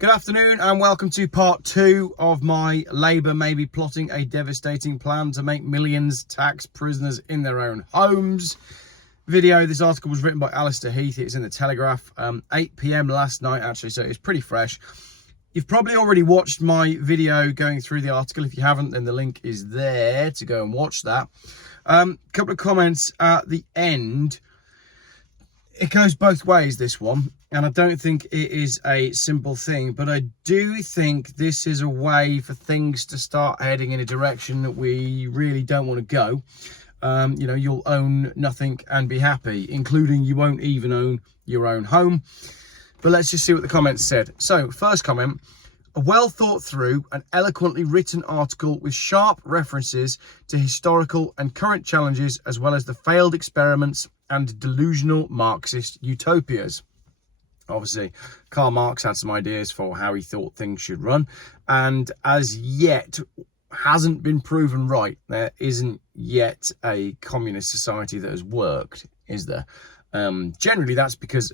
Good afternoon and welcome to part 2 of my Labour may be plotting a devastating plan to make millions tax prisoners in their own homes video. This article was written by Alistair Heath. It's in the Telegraph, 8 p.m. last night actually, so it's pretty fresh. You've probably already watched my video going through the article. If you haven't, then the link is there to go and watch that. Couple of comments at the end. It goes both ways, this one, and I don't think it is a simple thing, but I do think this is a way for things to start heading in a direction that we really don't want to go. You know, you'll own nothing and be happy, including you won't even own your own home. But let's just see what the comments said. So, first comment, a well thought through and eloquently written article with sharp references to historical and current challenges, as well as the failed experiments and delusional Marxist utopias. Obviously, Karl Marx had some ideas for how he thought things should run, and as yet hasn't been proven right. There isn't yet a communist society that has worked, is there? Generally, that's because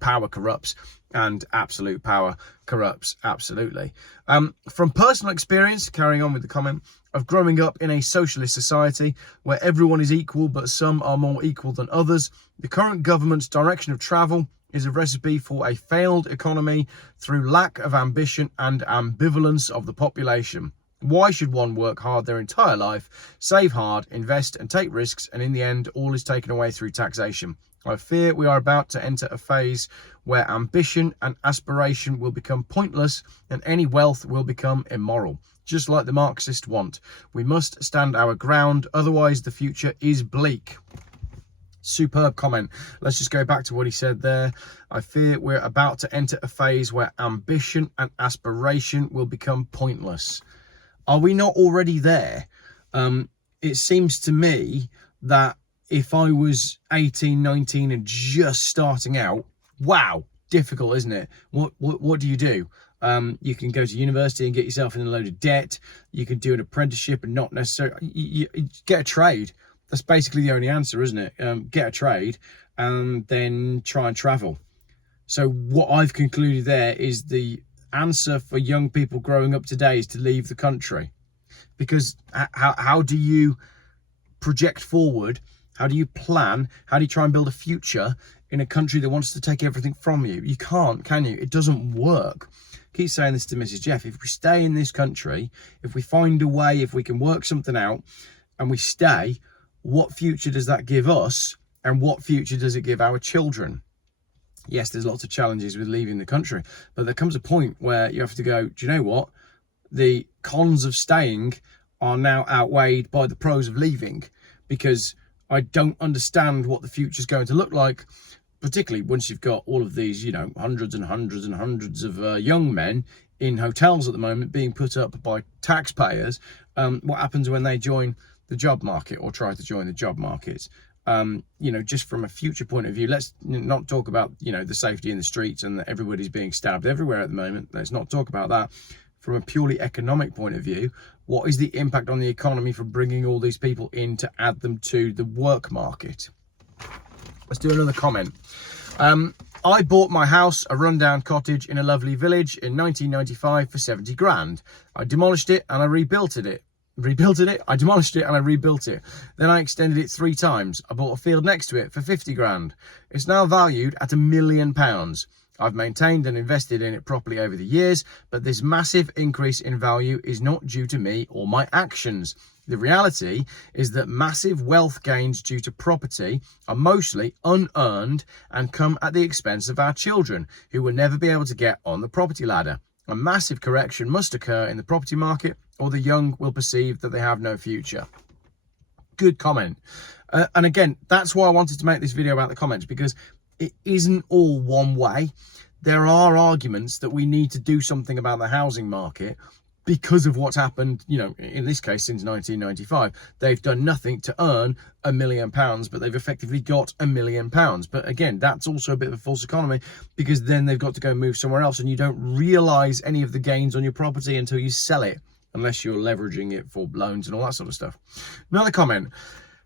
power corrupts, and absolute power corrupts absolutely. From personal experience, carrying on with the comment, of growing up in a socialist society where everyone is equal, but some are more equal than others, the current government's direction of travel is a recipe for a failed economy through lack of ambition and ambivalence of the population. Why should one work hard their entire life, save hard, invest and take risks, and in the end all is taken away through taxation? I fear we are about to enter a phase where ambition and aspiration will become pointless and any wealth will become immoral, just like the Marxists want. We must stand our ground, otherwise the future is bleak. Superb comment. Let's just go back to what he said there. I fear we're about to enter a phase where ambition and aspiration will become pointless. Are we not already there? It seems to me that if I was 18, 19 and just starting out, wow, difficult, isn't it? What do? You can go to university and get yourself in a load of debt. You can do an apprenticeship and not necessarily... You get a trade. That's basically the only answer, isn't it? Get a trade and then try and travel. So what I've concluded there is the answer for young people growing up today is to leave the country. Because how do you project forward? How do you plan? How do you try and build a future in a country that wants to take everything from you? You can't, can you? It doesn't work. I keep saying this to Mrs. Jeff. If we stay in this country, if we find a way, if we can work something out and we stay, what future does that give us? And what future does it give our children? Yes, there's lots of challenges with leaving the country, but there comes a point where you have to go, do you know what? The cons of staying are now outweighed by the pros of leaving, because I don't understand what the future is going to look like, particularly once you've got all of these, hundreds and hundreds and hundreds of young men in hotels at the moment being put up by taxpayers. What happens when they join the job market or try to join the job market? Just from a future point of view, let's not talk about, the safety in the streets and that everybody's being stabbed everywhere at the moment. Let's not talk about that. From a purely economic point of view, what is the impact on the economy for bringing all these people in to add them to the work market? Let's do another comment. I bought my house, a rundown cottage in a lovely village in 1995 for 70 grand. I demolished it and I rebuilt it. I demolished it and I rebuilt it. Then I extended it 3 times. I bought a field next to it for 50 grand. It's now valued at £1 million. I've maintained and invested in it properly over the years, but this massive increase in value is not due to me or my actions. The reality is that massive wealth gains due to property are mostly unearned and come at the expense of our children, who will never be able to get on the property ladder. A massive correction must occur in the property market, or the young will perceive that they have no future. Good comment. And again, that's why I wanted to make this video about the comments, because it isn't all one way. There are arguments that we need to do something about the housing market because of what's happened, in this case, since 1995. They've done nothing to earn £1 million, but they've effectively got £1 million. But again, that's also a bit of a false economy, because then they've got to go move somewhere else and you don't realise any of the gains on your property until you sell it, unless you're leveraging it for loans and all that sort of stuff. Another comment.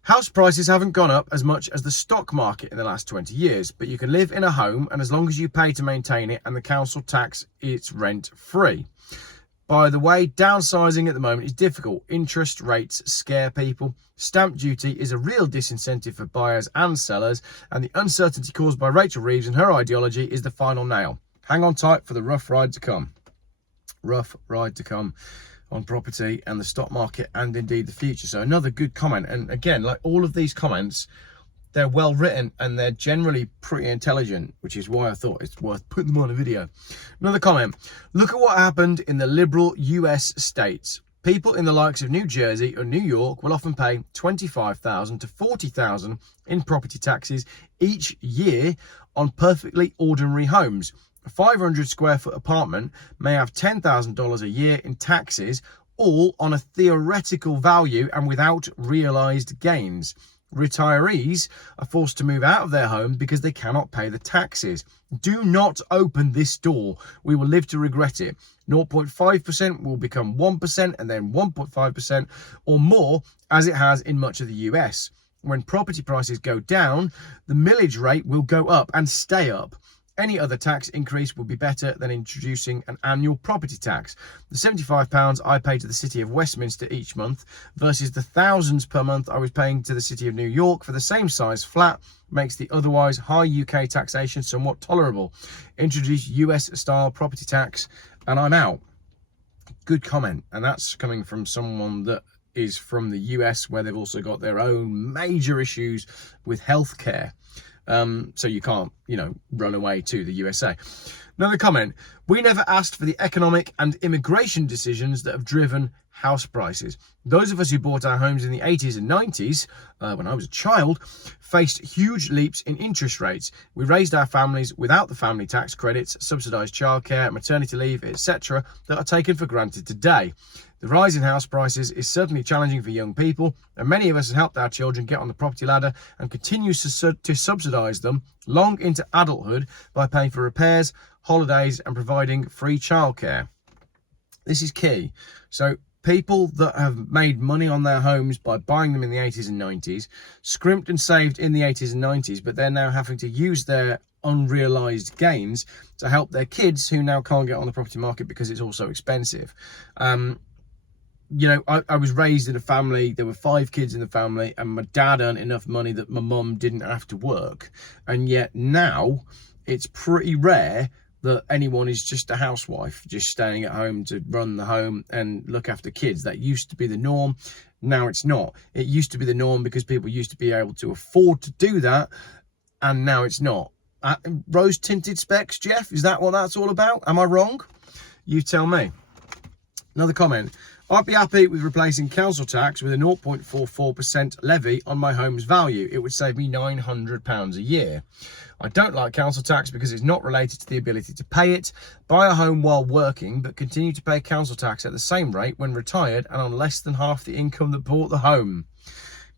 House prices haven't gone up as much as the stock market in the last 20 years, but you can live in a home, and as long as you pay to maintain it and the council tax, it's rent free. By the way, downsizing at the moment is difficult. Interest rates scare people. Stamp duty is a real disincentive for buyers and sellers, and the uncertainty caused by Rachel Reeves and her ideology is the final nail. Hang on tight for the rough ride to come. Rough ride to come on property and the stock market, and indeed the future. So another good comment. And again, like all of these comments, they're well written and they're generally pretty intelligent, which is why I thought it's worth putting them on a video. Another comment. Look at what happened in the liberal US states. People in the likes of New Jersey or New York will often pay $25,000 to $40,000 in property taxes each year on perfectly ordinary homes. A 500 square foot apartment may have $10,000 a year in taxes, all on a theoretical value and without realized gains. Retirees are forced to move out of their home because they cannot pay the taxes. Do not open this door. We will live to regret it. 0.5% will become 1% and then 1.5% or more, as it has in much of the US. When property prices go down, the millage rate will go up and stay up. Any other tax increase would be better than introducing an annual property tax. The £75 I pay to the City of Westminster each month versus the thousands per month I was paying to the City of New York for the same size flat makes the otherwise high UK taxation somewhat tolerable. Introduce US-style property tax and I'm out. Good comment. And that's coming from someone that is from the US, where they've also got their own major issues with healthcare. So you can't, run away to the USA. Another comment. We never asked for the economic and immigration decisions that have driven house prices. Those of us who bought our homes in the 80s and 90s, when I was a child, faced huge leaps in interest rates. We raised our families without the family tax credits, subsidised childcare, maternity leave, etc. that are taken for granted today. The rise in house prices is certainly challenging for young people, and many of us have helped our children get on the property ladder and continue to subsidise them long into adulthood by paying for repairs, holidays and providing free childcare. This is key. So people that have made money on their homes by buying them in the 80s and 90s, scrimped and saved in the 80s and 90s, but they're now having to use their unrealised gains to help their kids who now can't get on the property market because it's also expensive. I was raised in a family, there were 5 kids in the family, and my dad earned enough money that my mum didn't have to work. And yet now it's pretty rare that anyone is just a housewife, just staying at home to run the home and look after kids. That used to be the norm. Now it's not. It used to be the norm because people used to be able to afford to do that, and now it's not. Rose tinted specs, Jeff, is that what that's all about? Am I wrong? You tell me. Another comment. I'd be happy with replacing council tax with a 0.44% levy on my home's value. It would save me £900 a year. I don't like council tax because it's not related to the ability to pay it, buy a home while working, but continue to pay council tax at the same rate when retired and on less than half the income that bought the home.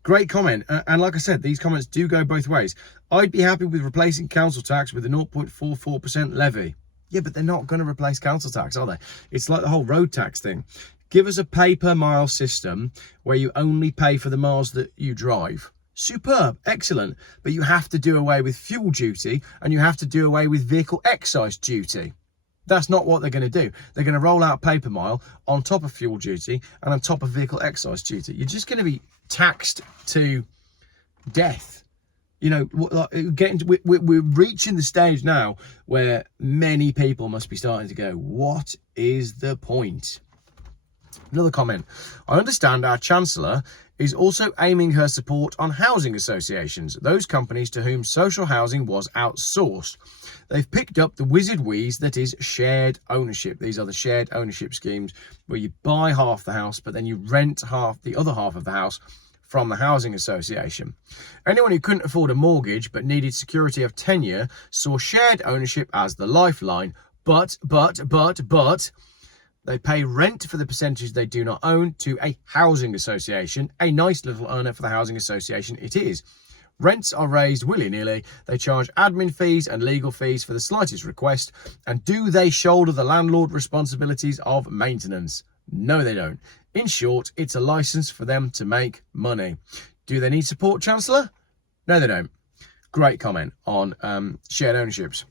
Great comment. And like I said, these comments do go both ways. I'd be happy with replacing council tax with a 0.44% levy. Yeah, but they're not going to replace council tax, are they? It's like the whole road tax thing. Give us a pay per mile system where you only pay for the miles that you drive. Superb, excellent. But you have to do away with fuel duty and you have to do away with vehicle excise duty. That's not what they're going to do. They're going to roll out pay per mile on top of fuel duty and on top of vehicle excise duty. You're just going to be taxed to death. We're reaching the stage now where many people must be starting to go, what is the point? Another comment. I understand our Chancellor is also aiming her support on housing associations, those companies to whom social housing was outsourced. They've picked up the wizard wheeze that is shared ownership. These are the shared ownership schemes where you buy half the house, but then you rent the other half of the house from the housing association. Anyone who couldn't afford a mortgage but needed security of tenure saw shared ownership as the lifeline. But they pay rent for the percentage they do not own to a housing association. A nice little earner for the housing association it is. Rents are raised willy-nilly. They charge admin fees and legal fees for the slightest request. And do they shoulder the landlord responsibilities of maintenance? No, they don't. In short, it's a license for them to make money. Do they need support, Chancellor? No, they don't. Great comment on shared ownerships.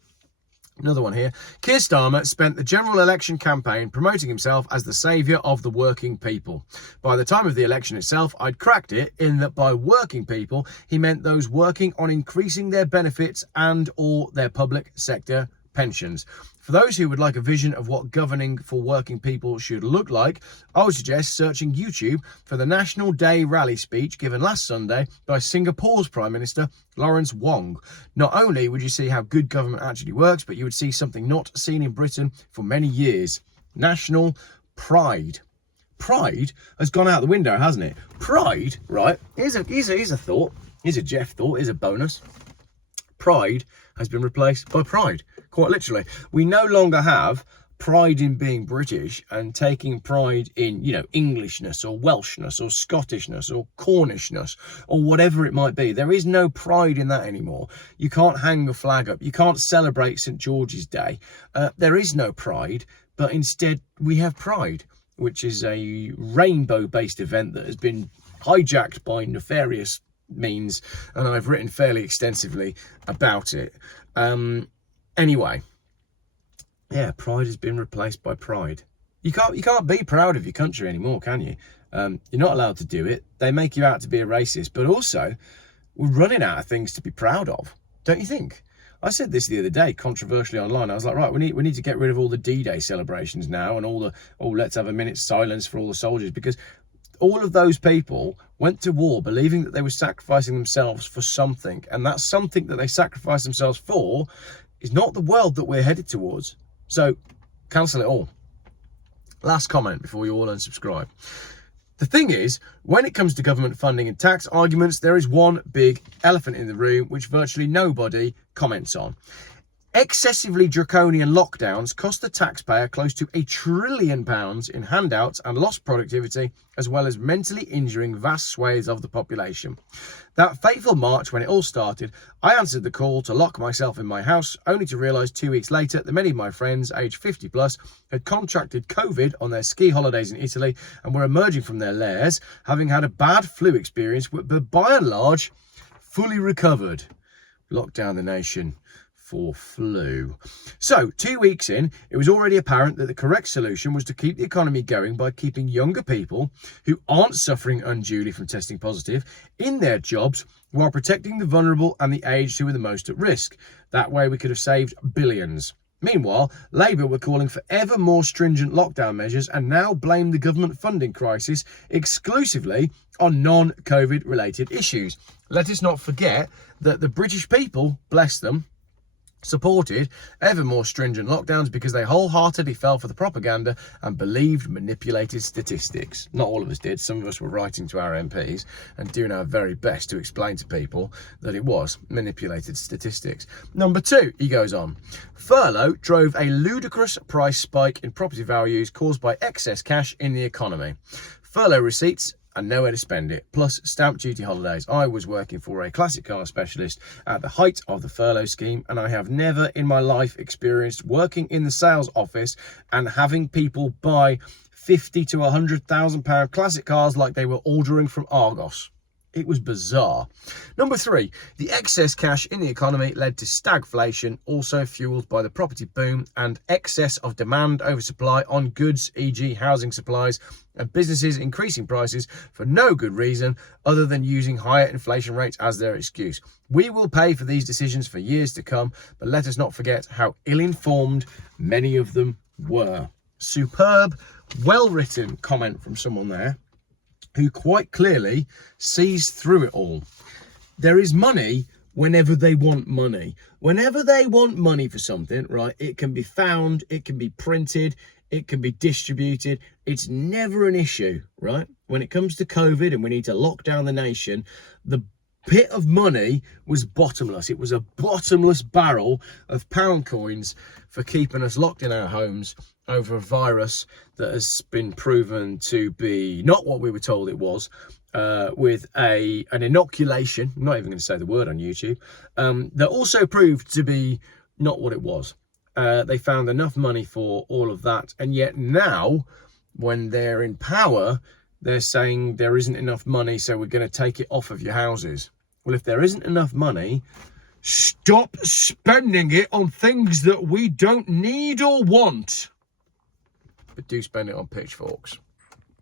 Another one here. Keir Starmer spent the general election campaign promoting himself as the saviour of the working people. By the time of the election itself, I'd cracked it in that by working people, he meant those working on increasing their benefits and or their public sector pensions. For those who would like a vision of what governing for working people should look like, I would suggest searching YouTube for the National Day rally speech given last Sunday by Singapore's Prime Minister, Lawrence Wong. Not only would you see how good government actually works, but you would see something not seen in Britain for many years. National pride. Pride has gone out the window, hasn't it? Pride, right? Here's a thought. Here's a Jeff thought. Here's a bonus. Pride has been replaced by pride, quite literally. We no longer have pride in being British and taking pride in, Englishness or Welshness or Scottishness or Cornishness or whatever it might be. There is no pride in that anymore. You can't hang a flag up. You can't celebrate St. George's Day. There is no pride, but instead we have pride, which is a rainbow-based event that has been hijacked by nefarious means, and I've written fairly extensively about it. Anyway, yeah, pride has been replaced by pride. You can't be proud of your country anymore, can you? You're not allowed to do it. They make you out to be a racist, but also we're running out of things to be proud of, don't you think? I said this the other day, controversially online. I was like, right, we need to get rid of all the D-Day celebrations now and let's have a minute's silence for all the soldiers, because all of those people went to war believing that they were sacrificing themselves for something. And that something that they sacrificed themselves for is not the world that we're headed towards. So cancel it all. Last comment before you all unsubscribe. The thing is, when it comes to government funding and tax arguments, there is one big elephant in the room which virtually nobody comments on. Excessively draconian lockdowns cost the taxpayer close to £1 trillion in handouts and lost productivity, as well as mentally injuring vast swathes of the population. That fateful March when it all started, I answered the call to lock myself in my house, only to realise 2 weeks later that many of my friends, aged 50 plus, had contracted COVID on their ski holidays in Italy and were emerging from their lairs, having had a bad flu experience, but by and large, fully recovered. Locked down the nation for flu. So 2 weeks in, it was already apparent that the correct solution was to keep the economy going by keeping younger people who aren't suffering unduly from testing positive in their jobs while protecting the vulnerable and the aged who are the most at risk. That way we could have saved billions. Meanwhile, Labour were calling for ever more stringent lockdown measures and now blame the government funding crisis exclusively on non-COVID related issues. Let us not forget that the British people, bless them, supported ever more stringent lockdowns because they wholeheartedly fell for the propaganda and believed manipulated statistics. Not all of us did. Some of us were writing to our MPs and doing our very best to explain to people that it was manipulated statistics. Number 2, he goes on, furlough drove a ludicrous price spike in property values caused by excess cash in the economy. Furlough receipts and nowhere to spend it, plus stamp duty holidays. I was working for a classic car specialist at the height of the furlough scheme, and I have never in my life experienced working in the sales office and having people buy £50,000 to £100,000 classic cars like they were ordering from Argos. It was bizarre. Number 3, the excess cash in the economy led to stagflation, also fueled by the property boom and excess of demand over supply on goods, e.g. housing supplies, and businesses increasing prices for no good reason other than using higher inflation rates as their excuse. We will pay for these decisions for years to come, but let us not forget how ill-informed many of them were. Superb, well-written comment from someone there who quite clearly sees through it all. There is money whenever they want money. Whenever they want money for something, right, it can be found, it can be printed, it can be distributed. It's never an issue, right? When it comes to COVID and we need to lock down the nation, the pit of money was bottomless. It was a bottomless barrel of pound coins for keeping us locked in our homes over a virus that has been proven to be not what we were told it was, with an inoculation, I'm not even going to say the word on YouTube, that also proved to be not what it was. They found enough money for all of that, and yet now, when they're in power, they're saying there isn't enough money, so we're going to take it off of your houses. Well, if there isn't enough money, stop spending it on things that we don't need or want. But do spend it on pitchforks.